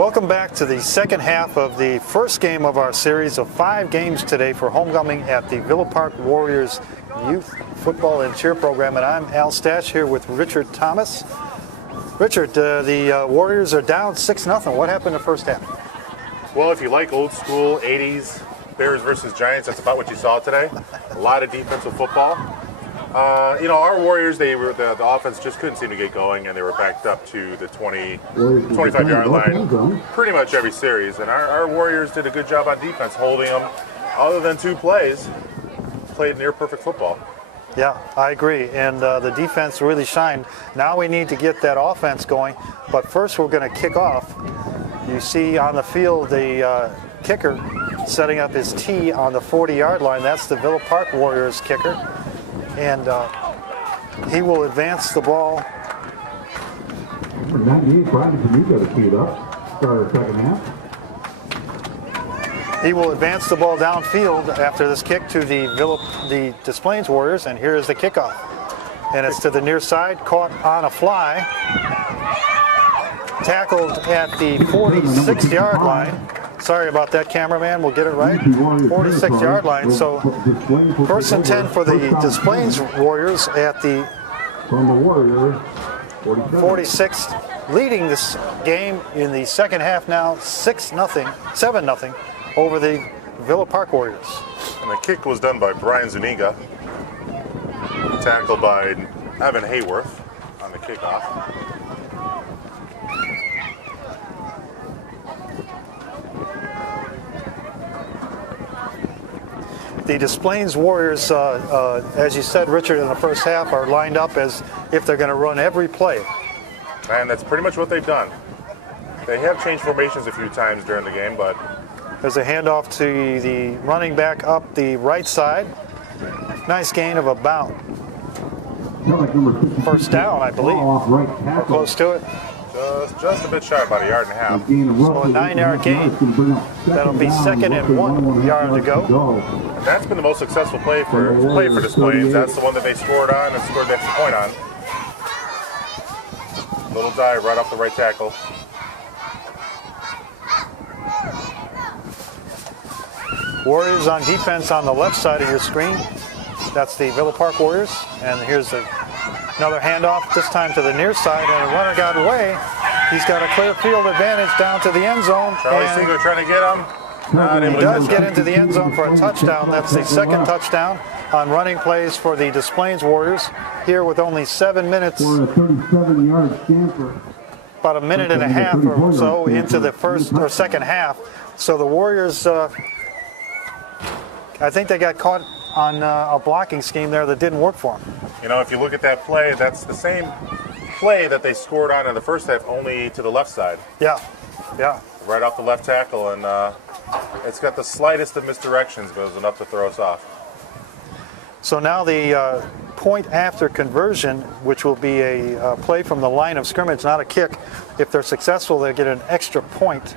Welcome back to the second half of the first game of our series of 5 games today for homecoming at the Villa Park Warriors Youth Football and Cheer Program. And I'm Al Stasch here with Richard Thomas. Richard, the Warriors are down 6-0. What happened in the first half? Well, if you like old school 80s Bears versus Giants, that's about what you saw today. A lot of defensive football. Our Warriors, the offense just couldn't seem to get going, and they were backed up to the 25-yard line pretty much every series. And our Warriors did a good job on defense, holding them, other than 2 plays, played near perfect football. Yeah, I agree. And the defense really shined. Now we need to get that offense going. But first we're going to kick off. You see on the field the kicker setting up his tee on the 40-yard line. That's the Villa Park Warriors kicker. And he will advance the ball. He will advance the ball downfield after this kick to the Des Plaines Warriors, and here is the kickoff. And it's to the near side, caught on a fly, tackled at the 46-yard line. Sorry about that, cameraman. We'll get it right. 46-yard line. So first and 10 for the Des Plaines Warriors at the 46, leading this game in the second half now 7-0 over the Villa Park Warriors. And the kick was done by Brian Zuniga, tackled by Evan Hayworth on the kickoff. The Des Plaines Warriors, as you said, Richard, in the first half, are lined up as if they're going to run every play. And that's pretty much what they've done. They have changed formations a few times during the game, but... There's a handoff to the running back up the right side. Nice gain of about first down, I believe, or close to it. Just a bit shy, about 1.5 yards. So a 9-yard gain. That'll be 2nd and 1 yard to go. And that's been the most successful play for Des Plaines. That's the one that they scored on and scored the extra point on. Little dive right off the right tackle. Warriors on defense on the left side of your screen. That's the Villa Park Warriors. And here's another handoff, this time to the near side, and the runner got away. He's got a clear field advantage down to the end zone. Charlie Singer trying to get him. He does get into the end zone for a touchdown. That's the second touchdown on running plays for the Des Plaines Warriors here with only 7 minutes. For a 37-yard scamper. About a minute and a half or so into the first or second half. So the Warriors, I think they got caught on a blocking scheme there that didn't work for them. You know, if you look at that play, that's the same play that they scored on in the first half, only to the left side. Yeah. Right off the left tackle, and it's got the slightest of misdirections, but it was enough to throw us off. So now the point after conversion, which will be a play from the line of scrimmage, not a kick. If they're successful, they get an extra point.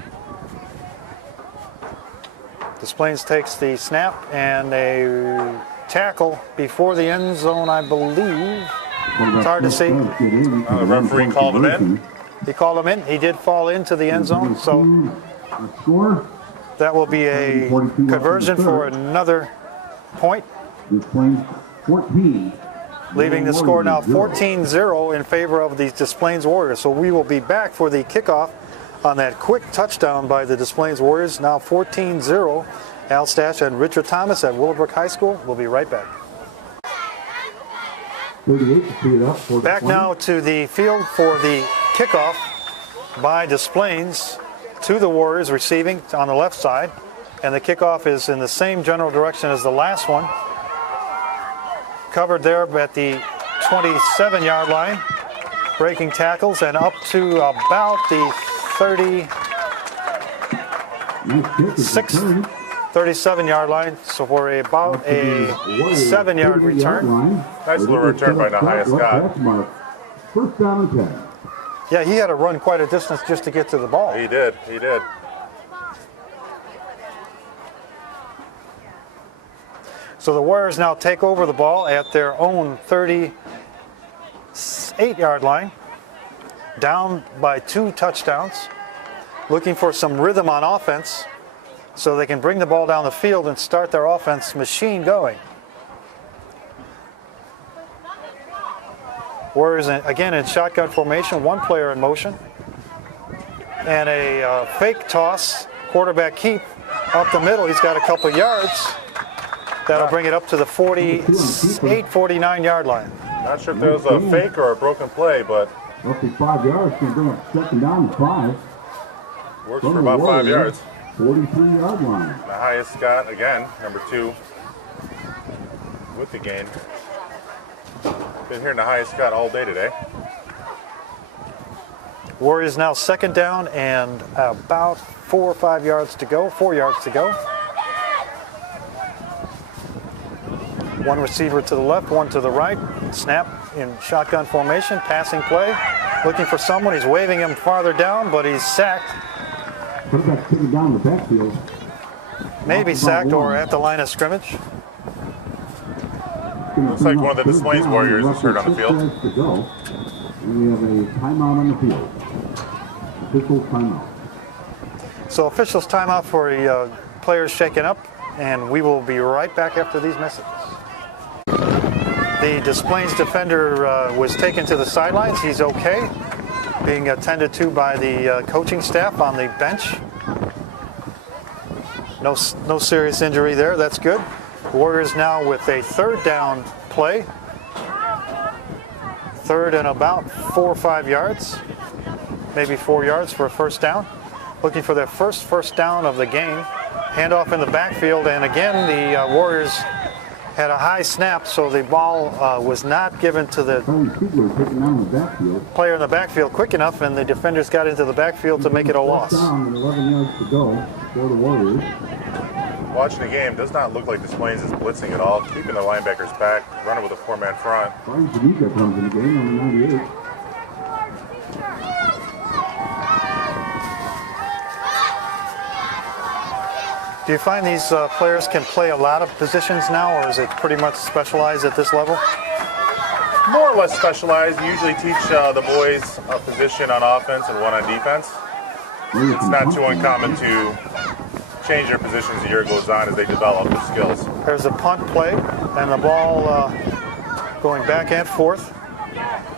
Des Plaines takes the snap and a tackle before the end zone, I believe. It's hard to see. The referee called him in. He called him in. He did fall into the end zone, so that will be a conversion for another point. Leaving the score now 14-0 in favor of the Des Plaines Warriors. So we will be back for the kickoff on that quick touchdown by the Des Plaines Warriors. Now 14-0. Al Stasch and Richard Thomas at Willowbrook High School. We'll be right back. Back now to the field for the kickoff by Des Plaines to the Warriors, receiving on the left side. And the kickoff is in the same general direction as the last one. Covered there at the 27-yard line. Breaking tackles and up to about the 37-yard line, so for about a 7-yard return. Nice little return by Nahia Scott. First down and 10. Yeah, he had to run quite a distance just to get to the ball. He did. So the Warriors now take over the ball at their own 38-yard line, down by 2 touchdowns. looking for some rhythm on offense so they can bring the ball down the field and start their offense machine going. Warriors, again, in shotgun formation, one player in motion. And a fake toss, quarterback keep up the middle. He's got a couple yards. That'll bring it up to the 48, 49 yard line. Not sure if there was a fake or a broken play, but Roughly 5 yards, can bring up 2nd down to 5. works for about 5 yards. 43-yard line. The highest Scott, again, number 2, with the gain. Been hearing the highest Scott all day today. Warriors now 2nd down and about 4 or 5 yards to go, 4 yards to go. One receiver to the left, one to the right. Snap in shotgun formation, passing play. Looking for someone, he's waving him farther down, but he's sacked. Quarterback taken down the backfield. Maybe sacked or at the line of scrimmage. Looks like one of the Displays Warriors is hurt on the field. To go. And we have a timeout on the field. Official timeout. So officials timeout for the players shaken up, and we will be right back after these messages. The Displays defender was taken to the sidelines. He's okay, being attended to by the coaching staff on the bench. No serious injury there. That's good. Warriors now with a 3rd down play. 3rd and about 4 or 5 yards, maybe 4 yards for a 1st down. Looking for their first down of the game. Handoff in the backfield, and again the Warriors had a high snap, so the ball was not given to the player in the backfield quick enough, and the defenders got into the backfield to make it a loss. Down and 11 yards to go for the Warriors. Watching the game, does not look like Displays is blitzing at all, keeping the linebackers back, running with a 4-man front. Brian Janika comes in the game, number 98. Do you find these players can play a lot of positions now, or is it pretty much specialized at this level? More or less specialized. You usually teach the boys a position on offense and one on defense. It's not too uncommon to change their positions as the year goes on as they develop their skills. There's a punt play, and the ball going back and forth.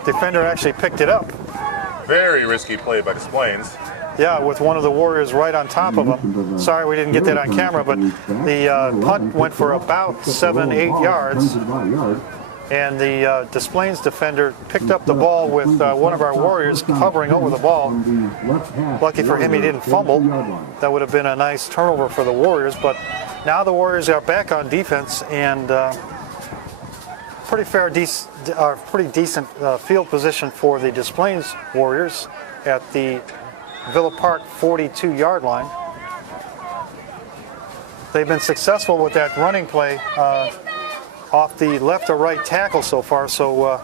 Defender actually picked it up. Very risky play by Displays. Yeah, with one of the Warriors right on top of him. Sorry we didn't get that on camera, but the punt went for about 7-8 yards. And the Displays defender picked up the ball with one of our Warriors hovering over the ball. Lucky for him, he didn't fumble. That would have been a nice turnover for the Warriors, but now the Warriors are back on defense, and pretty decent field position for the Displays Warriors at the Villa Park 42-yard line. They've been successful with that running play off the left or right tackle so far, so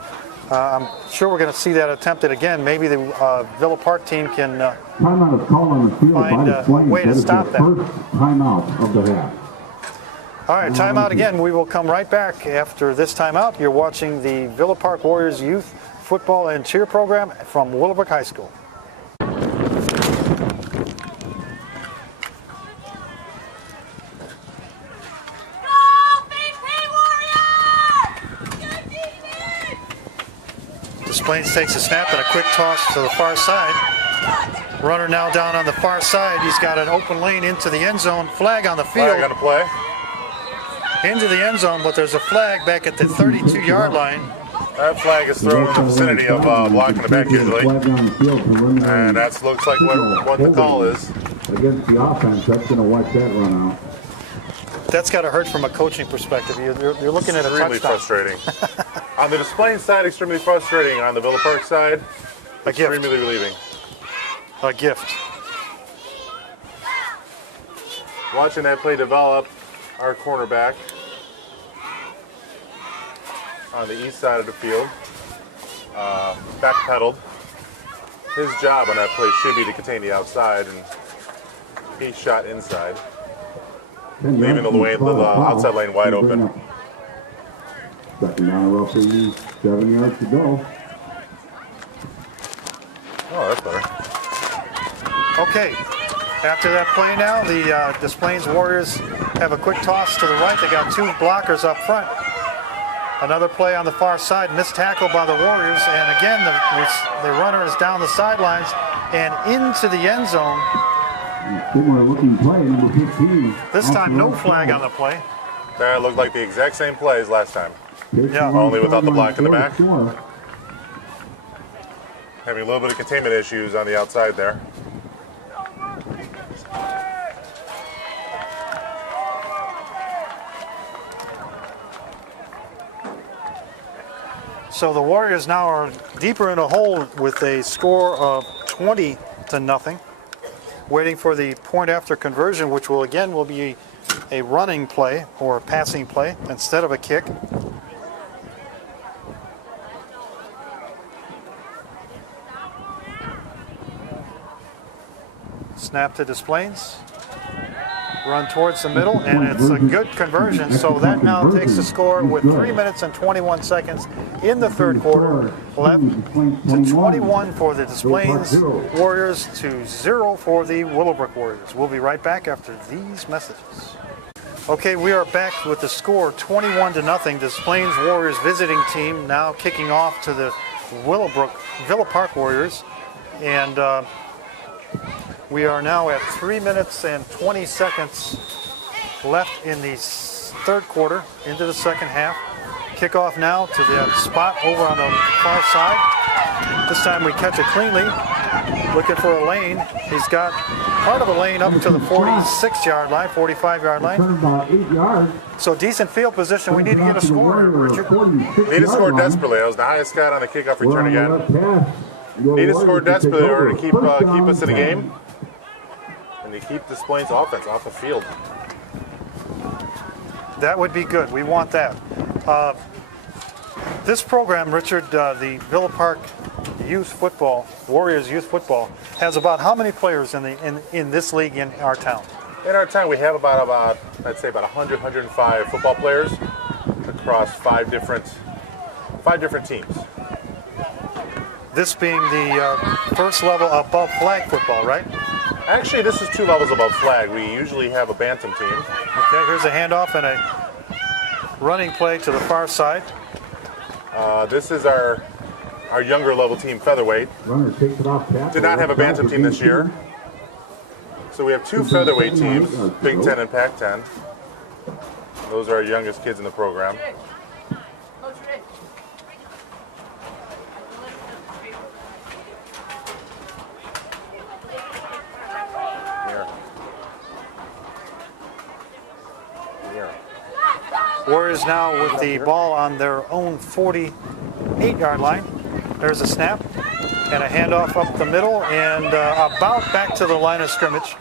I'm sure we're going to see that attempted again. Maybe the Villa Park team can Timeout is called on the field find by a Displays. way to stop that. First timeout of the half. All right, timeout again. We will come right back after this timeout. You're watching the Villa Park Warriors Youth Football and Cheer Program from Willowbrook High School. Displays takes a snap and a quick toss to the far side. Runner now down on the far side. He's got an open lane into the end zone. Flag on the field. Flag on the play. Into the end zone, but there's a flag back at the 32-yard line. That flag is thrown in the vicinity of blocking the back usually. And that looks like what the call is. Against the offense, that's going to wipe that run out. That's got to hurt from a coaching perspective. You're looking at a Extremely touchdown. frustrating. On the Displays side, extremely frustrating. On the Villa Park side, A gift. extremely relieving. A gift. Watching that play develop, our cornerback on the east side of the field backpedaled. His job on that play should be to contain the outside, and he shot inside, leaving the outside lane wide open. Second down, roughly 7 yards to go. Oh, that's better. Okay, After that play now, the Des Plaines Warriors have a quick toss to the right. They got two blockers up front. Another play on the far side, missed tackle by the Warriors, and again the runner is down the sidelines and into the end zone. Similar looking play, number 15. This time no flag on the play. That looked like the exact same play as last time. Yeah. Only without the block in the Score, back. score. Having a little bit of containment issues on the outside there. So the Warriors now are deeper in a hole with a score of 20-0, waiting for the point after conversion, which will be a running play or a passing play instead of a kick. Snap to Des Plaines. Run towards the middle, and it's a good conversion. So that now takes the score with 3 minutes and 21 seconds in the third quarter, 11-21 for the Des Plaines Warriors to 0 for the Willowbrook Warriors. We'll be right back after these messages. Okay, we are back with the score 21-0. Des Plaines Warriors visiting team now kicking off to the Villa Park Warriors, and we are now at 3 minutes and 20 seconds left in the third quarter into the second half. Kickoff now to the spot over on the far side. This time we catch it cleanly, looking for a lane. He's got part of a lane up to the 46-yard line, 45-yard line. About 8 yards. So decent field position. We need to get a score, Richard. Need to score desperately. That was the highest stat on the kickoff return again. Need to score desperately in order to keep us in the game. And to keep Des Plaines offense off the field. That would be good. We want that. This program, Richard, the Villa Park Youth Football, Warriors Youth Football, has about how many players in this league in our town? In our town, we have about I'd say about 100, 105 football players across five different teams. This being the first level above flag football, right? Actually, this is 2 levels above flag. We usually have a bantam team. Okay, here's a handoff and a running play to the far side. This is our younger level team, featherweight. Did not have a bantam team this year. So we have 2 featherweight teams, Big Ten and Pac-10. Those are our youngest kids in the program. Warriors now with the ball on their own 48-yard line. There's a snap and a handoff up the middle and about back to the line of scrimmage.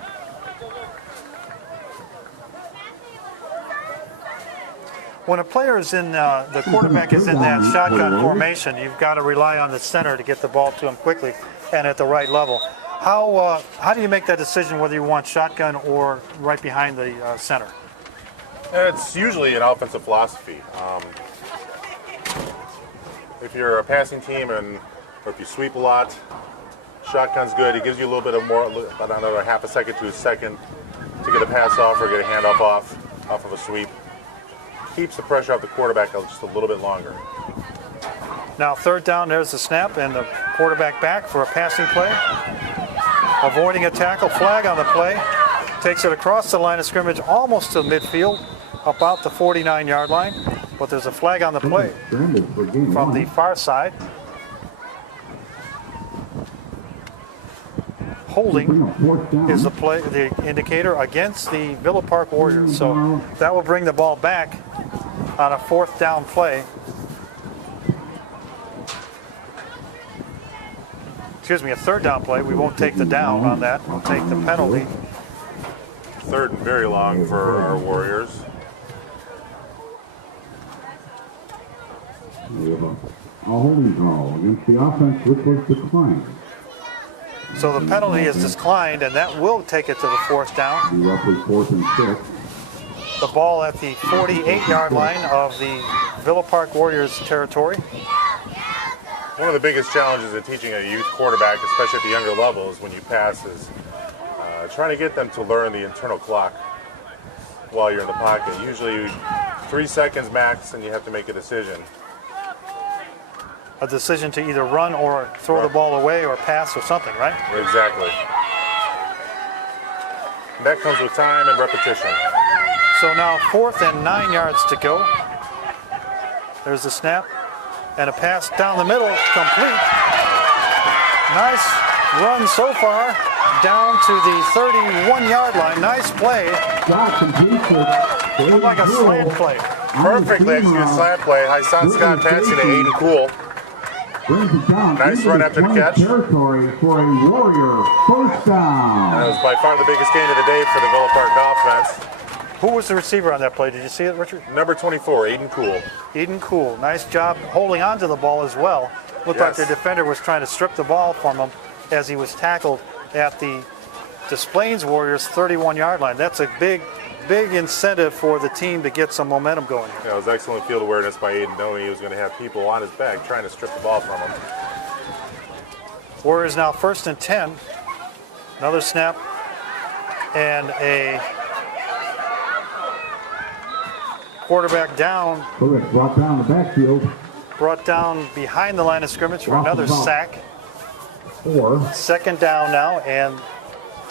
When a player is in, the quarterback is in that shotgun formation, you've got to rely on the center to get the ball to him quickly and at the right level. How do you make that decision whether you want shotgun or right behind the center? It's usually an offensive philosophy. If you're a passing team or if you sweep a lot, shotgun's good. It gives you a little bit of more, about another half a second to a second to get a pass off or get a handoff off of a sweep. Keeps the pressure off the quarterback just a little bit longer. Now third down, there's the snap and the quarterback back for a passing play. Avoiding a tackle, flag on the play. Takes it across the line of scrimmage almost to midfield, about the 49-yard line. But there's a flag on the play from the far side. Holding is the indicator against the Villa Park Warriors. So that will bring the ball back on a 4th down play. Excuse me, a 3rd down play. We won't take the down on that. We'll take the penalty. 3rd and very long for our Warriors. We have a holding call against the offense, which was declined. So the penalty is declined, and that will take it to the 4th down. Be roughly 4th and 6. The ball at the 48-yard line of the Villa Park Warriors territory. One of the biggest challenges in teaching a youth quarterback, especially at the younger levels, when you pass, is trying to get them to learn the internal clock while you're in the pocket. Usually 3 seconds max, and you have to make a decision. A decision to either run or throw the ball away or pass or something, right? Exactly. And that comes with time and repetition. So now 4th and 9 yards to go. There's the snap and a pass down the middle, complete. Nice run so far, down to the 31-yard line. Nice play. Looked like a slant play. Perfectly executed slant play. Hassan Scott passing to Aiden Cool. Nice run after the catch. Territory for a Warrior first down. That was by far the biggest gain of the day for the Villa Park offense. Who was the receiver on that play? Did you see it, Richard? Number 24, Aiden Cool. Aiden Cool. Nice job holding on to the ball as well. Looked like the defender was trying to strip the ball from him as he was tackled at the Des Plaines Warriors 31-yard line. That's a big incentive for the team to get some momentum going. Yeah, it was excellent field awareness by Aiden, knowing he was going to have people on his back trying to strip the ball from him. Warriors now 1st and 10. Another snap and a quarterback down. Brought down the backfield. Brought down behind the line of scrimmage for another sack. 4. 2nd down now and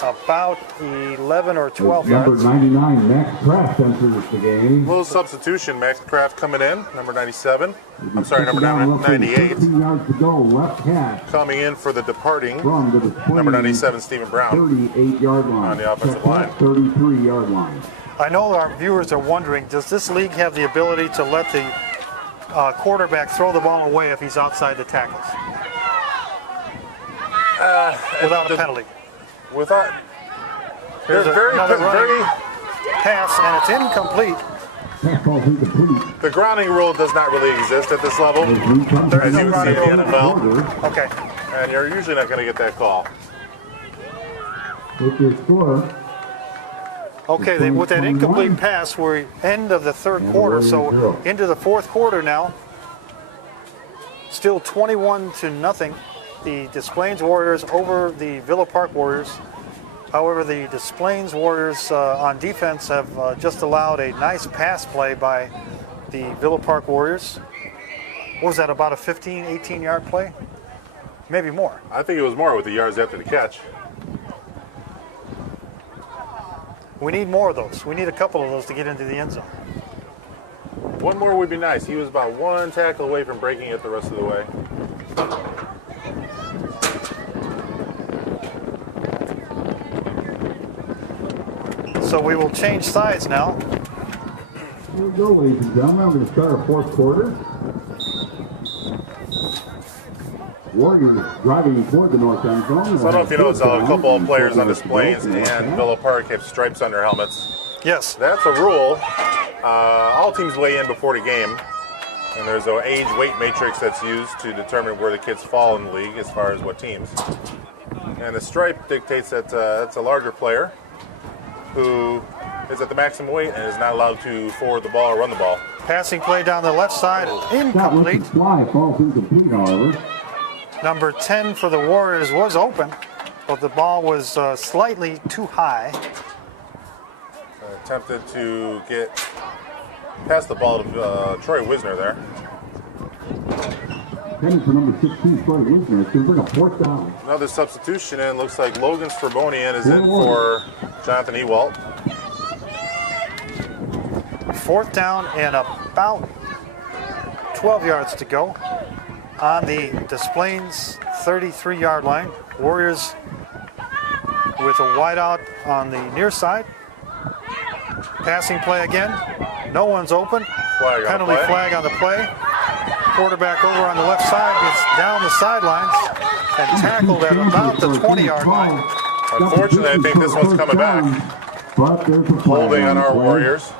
about 11 or 12 Number yards. 99, Max Kraft enters the game. Little substitution, Max Kraft coming in, number 97. I'm sorry, number 98. 98. 15 yards to go, left hash. Coming in for the departing, From the display, number 97, Stephen Brown. 38-yard line. On the offensive line. 33-yard line. I know our viewers are wondering, does this league have the ability to let the quarterback throw the ball away if he's outside the tackles? Without a penalty. Without, There's very pass, and it's incomplete. Pass ball incomplete. the grounding rule does not really exist at this level, as you would see in the NFL, Okay. and you're usually not going to get that call. With your score. Okay, with that incomplete pass, we're end of the 3rd quarter, so into the 4th quarter now. Still 21-0. The Des Plaines Warriors over the Villa Park Warriors. However, the Des Plaines Warriors on defense have just allowed a nice pass play by the Villa Park Warriors. What was that, about a 15, 18-yard play? Maybe more. I think it was more with the yards after the catch. We need more of those. We need a couple of those to get into the end zone. One more would be nice. He was about one tackle away from breaking it the rest of the way. So we will change sides now. Here we go, ladies and gentlemen. We're going to start our 4th quarter. Warriors driving toward the north end zone. So I don't know if you noticed, a couple of players on Des Plaines and Villa Park have stripes on their helmets. Yes. That's a rule. All teams weigh in before the game, and there's an age weight matrix that's used to determine where the kids fall in the league as far as what teams. And the stripe dictates that it's a larger player who is at the maximum weight and is not allowed to forward the ball or run the ball. Passing play down the left side, incomplete. Fly falls incomplete, however. Number 10 for the Warriors was open, but the ball was slightly too high. Attempted to get past the ball to Troy Wisner there. Heading for number 16, Troy Wisner. It's going to bring a 4th down. Another substitution in. Looks like Logan Spermonian is in for Jonathan Ewalt. 4th down and about 12 yards to go on the Des Plaines 33-yard line. Warriors with a wideout on the near side. Passing play again. No one's open. Penalty flag on the play. Quarterback over on the left side gets down the sidelines and tackled at about the 20-yard line. Unfortunately, I think this one's coming back. Holding on our Warriors.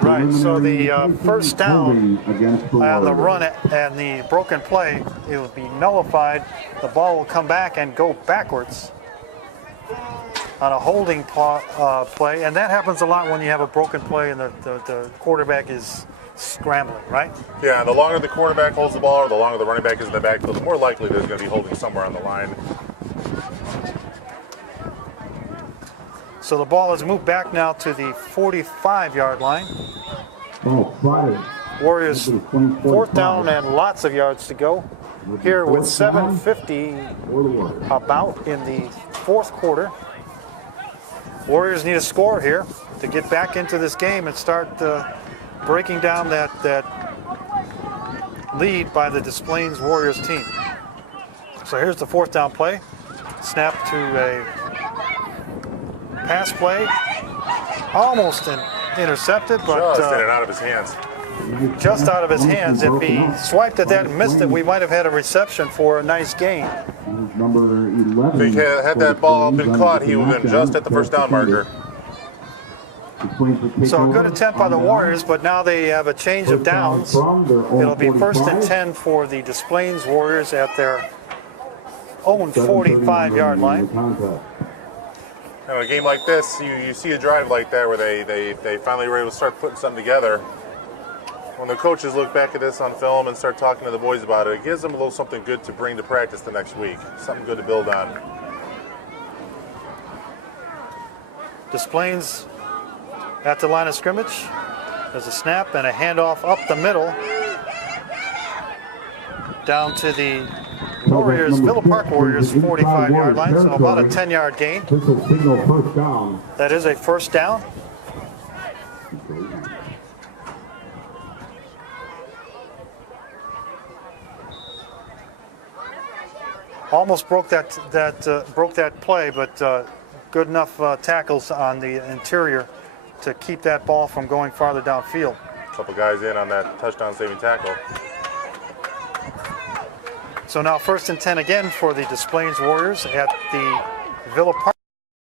Right, so the first down on the run and the broken play, it will be nullified. The ball will come back and go backwards on a holding play, and that happens a lot when you have a broken play and the quarterback is scrambling, right? Yeah, and the longer the quarterback holds the ball or the longer the running back is in the backfield, the more likely there's going to be holding somewhere on the line. So the ball has moved back now to the 45-yard line. Ball spotted. Warriors Into the 20, 4th down 45. and lots of yards to go. Here with 7:50 For the Warriors. about in the 4th quarter. Warriors need a score here to get back into this game and start breaking down that lead by the Des Plaines Warriors team. So here's the 4th down play. Snap to a pass play. Almost intercepted, but Just in and out of his hands. just out of his hands. If he swiped at that and missed it, we might have had a reception for a nice gain. Number 11. If he had that ball been caught, he would have been just at the first down marker. So a good attempt by the Warriors, but now they have a change of downs. It'll be 1st and 10 for the Des Plaines Warriors at their own 45-yard line. You know, a game like this, you see a drive like that where they finally were able to start putting something together. When the coaches look back at this on film and start talking to the boys about it, it gives them a little something good to bring to practice the next week. Something good to build on. Des Plaines at the line of scrimmage. There's a snap and a handoff up the middle. Down to the Warriors, Villa Park Warriors 45-yard line, so about a 10-yard gain. Signal first down. That is a 1st down. Almost broke that play, but good enough tackles on the interior to keep that ball from going farther downfield. A couple guys in on that touchdown-saving tackle. So now 1st and 10 again for the Des Plaines Warriors at the Villa Park.